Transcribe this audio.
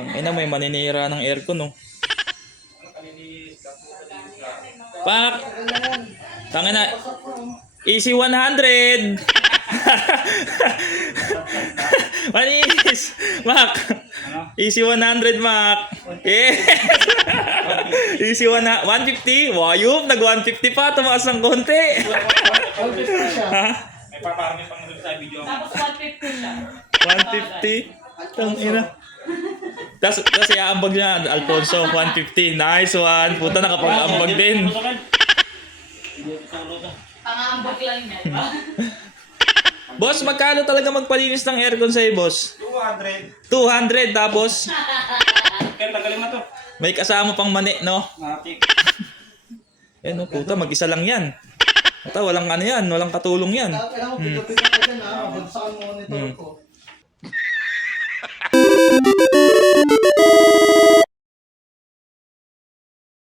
Ang ina, may maninira ng aircon, no? Pak! Tangin na. Easy 100! Manis! Mac! Easy 100, Mac! Yes! Easy 150? Wayop! Nag-150 pa. Tumaas ng konti. Ha? May paparami pang sa video. Tapos 150 siya. 150? Tangina. Tapos iaambag niya, Alfonso, 150. Nice one. Puta, nakapag-ambag din. Pangaambag lang niya, di ba? Boss, magkano talaga magpalinis ng aircon sa'yo, boss? 200. 200, tapos Kaya tagalin mo to. may kasama pang mani, no? Matik. Eh, no, puta, mag-isa lang yan. Puta, walang ano yan, walang katulong yan. Kailangan mo pick-up ka dyan ha. Mabagsakan mo monitor ko.